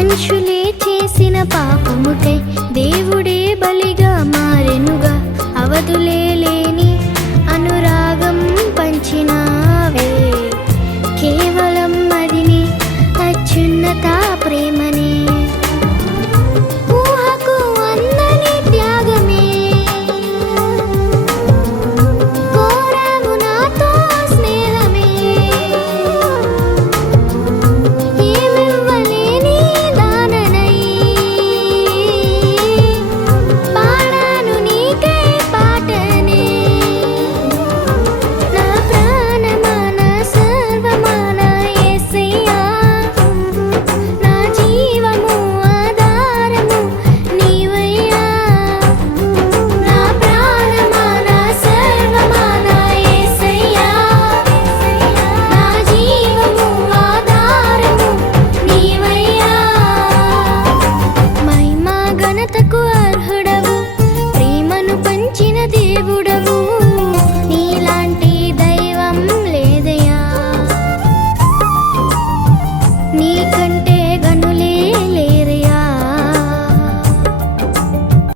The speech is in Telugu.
మనుషులే చేసిన పాపముకై దేవుడే బలిగా మారెనుగా. అవధులే లేని అనురాగం పంచినావే. కేవలం అదిని అత్యున్నత ప్రేమ